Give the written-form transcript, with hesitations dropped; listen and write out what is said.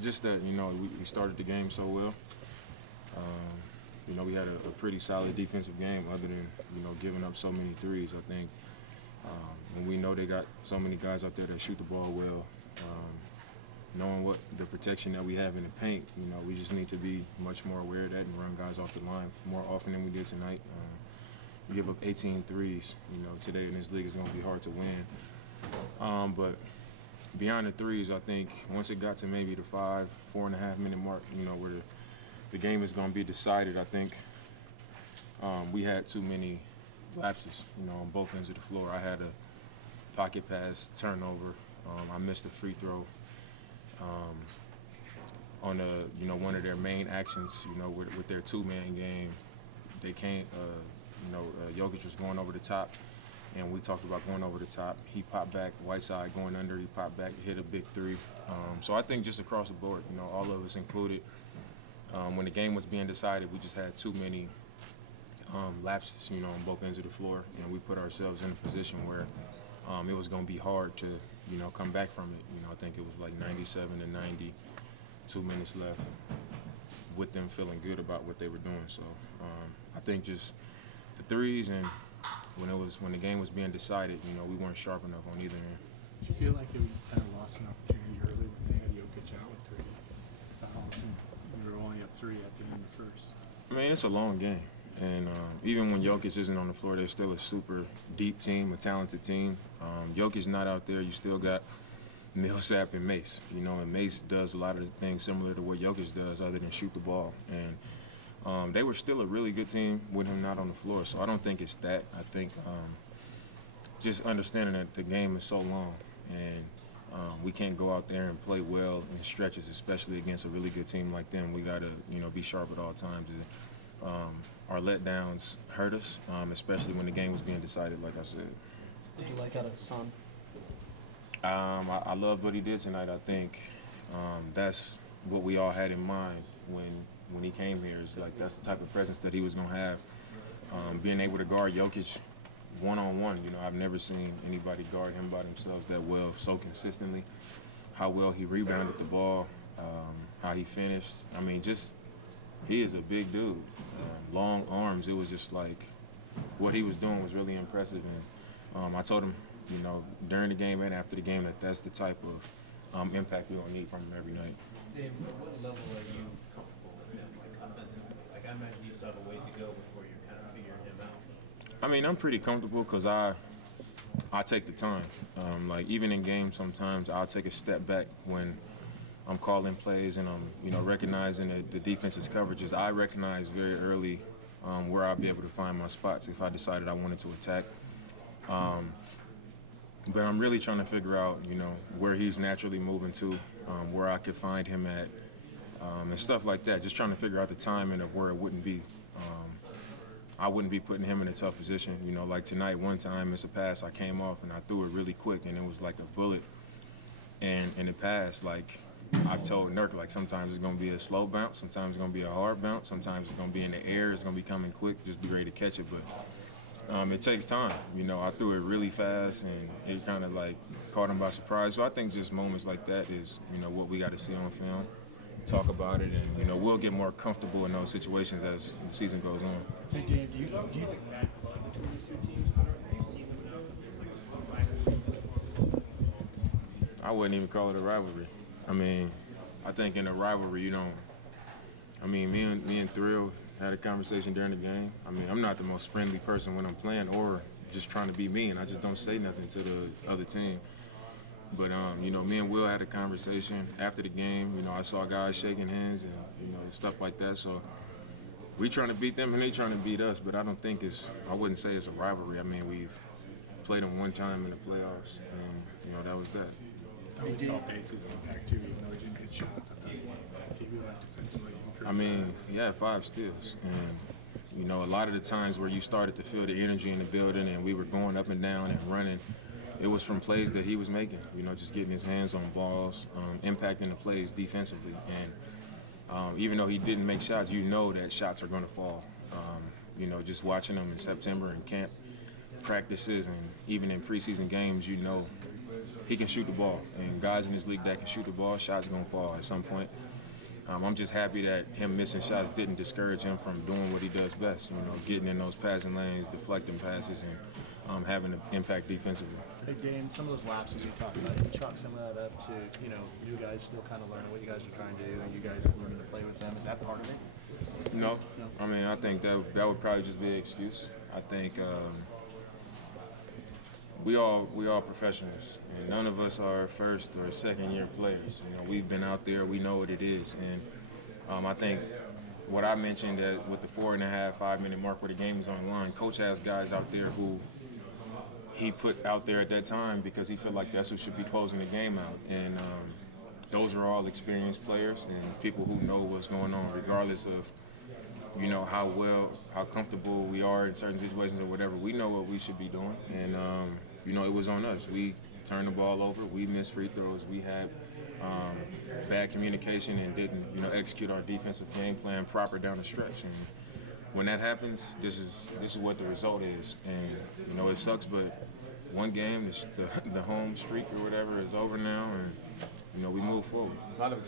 Just that, we started the game so well. We had a pretty solid defensive game other than, giving up so many threes. I think when we know they got so many guys out there that shoot the ball well, knowing what the protection that we have in the paint, we just need to be much more aware of that and run guys off the line more often than we did tonight. You give up 18 threes, today in this league, it's going to be hard to win. But beyond the threes, I think once it got to maybe the 4.5 minute mark, where the game is going to be decided, I think we had too many lapses, on both ends of the floor. I had a pocket pass turnover. I missed a free throw on one of their main actions, with their two-man game. They can't, Jokic was going over the top, and we talked about going over the top. He popped back, Whiteside going under, he popped back, hit a big three. So I think just across the board, all of us included, when the game was being decided, we just had too many lapses, on both ends of the floor, and we put ourselves in a position where it was going to be hard to, come back from it. I think it was like 97 to 90, 2 minutes left, with them feeling good about what they were doing. So I think just the threes, and when the game was being decided, we weren't sharp enough on either end. Do you feel like you kind of lost an opportunity early when they had Jokic out with 3 fouls and you were only up 3 at the end of the first? I mean, it's a long game. And even when Jokic isn't on the floor, they're still a super deep team, a talented team. Jokic not out there, you still got Millsap and Mace. And Mace does a lot of the things similar to what Jokic does other than shoot the ball. And they were still a really good team with him not on the floor. So I don't think it's that. I think just understanding that the game is so long and we can't go out there and play well in stretches, especially against a really good team like them. We got to, be sharp at all times. Our letdowns hurt us, especially when the game was being decided, like I said. Did you like out of Hassan? I loved what he did tonight. I think that's what we all had in mind when he came here. Is like that's the type of presence that he was going to have. Being able to guard Jokic one-on-one, I've never seen anybody guard him by themselves that well, so consistently. How well he rebounded the ball, how he finished. I mean, he is a big dude. Long arms. It was just like what he was doing was really impressive. And I told him, during the game and after the game, that's the type of impact we're going to need from him every night. Dave, what level are you comfortable with, like offensively? Like I imagine you still have a ways to go before you're kind of figuring him out. I mean, I'm pretty comfortable because I take the time. Like even in games, sometimes I'll take a step back when I'm calling plays and I'm, recognizing the defense's coverages. I recognize very early where I'll be able to find my spots if I decided I wanted to attack. But I'm really trying to figure out, where he's naturally moving to, where I could find him at, and stuff like that. Just trying to figure out the timing of where it wouldn't be. I wouldn't be putting him in a tough position. Like tonight, one time, it's a pass. I came off and I threw it really quick, and it was like a bullet. And in the past, like I've told Nurk, like sometimes it's going to be a slow bounce, sometimes it's going to be a hard bounce, sometimes it's going to be in the air, it's going to be coming quick, just be ready to catch it. But it takes time. I threw it really fast, and it kind of like caught him by surprise. So I think just moments like that is, what we got to see on film, talk about it, and, we'll get more comfortable in those situations as the season goes on. Hey, Dave, do you think that between these two teams, have you seen them enough? It's like a I wouldn't even call it a rivalry. I mean, I think in a rivalry, you don't. I mean, me and Thrill had a conversation during the game. I mean, I'm not the most friendly person when I'm playing or just trying to be mean. I just don't say nothing to the other team. But, me and Will had a conversation after the game. I saw guys shaking hands and, stuff like that. So we trying to beat them and they trying to beat us. But I don't think I wouldn't say it's a rivalry. I mean, we've played them one time in the playoffs, and, that was that. We saw Base's impact too, even though he didn't hit shots. I thought he really defensively. I mean, he had 5 steals. And, a lot of the times where you started to feel the energy in the building and we were going up and down and running, it was from plays that he was making, just getting his hands on balls, impacting the plays defensively. And even though he didn't make shots, that shots are going to fall. Just watching him in September in camp practices and even in preseason games, he can shoot the ball. And guys in this league that can shoot the ball, shots are going to fall at some point. I'm just happy that him missing shots didn't discourage him from doing what he does best, you know, getting in those passing lanes, deflecting passes, and having an impact defensively. Hey, Dame, some of those lapses you talked about, you chalk some of that up to, you know, you guys still kind of learning what you guys are trying to do, and you guys learning to play with them. Is that part of it? No. I mean, I think that would probably just be an excuse. I think we all professionals, and none of us are first or second year players. You know, we've been out there, we know what it is, and I think what I mentioned that with the 4.5, 5 minute mark where the game is on the line, coach has guys out there who he put out there at that time because he felt like that's who should be closing the game out, and those are all experienced players and people who know what's going on, regardless of, you know, how comfortable we are in certain situations or whatever. We know what we should be doing, and you know, it was on us. We turned the ball over, we missed free throws, we had bad communication and didn't, you know, execute our defensive game plan proper down the stretch. And when that happens, this is what the result is. And you know, it sucks, but one game, the home streak or whatever is over now, and you know, we move forward. A lot of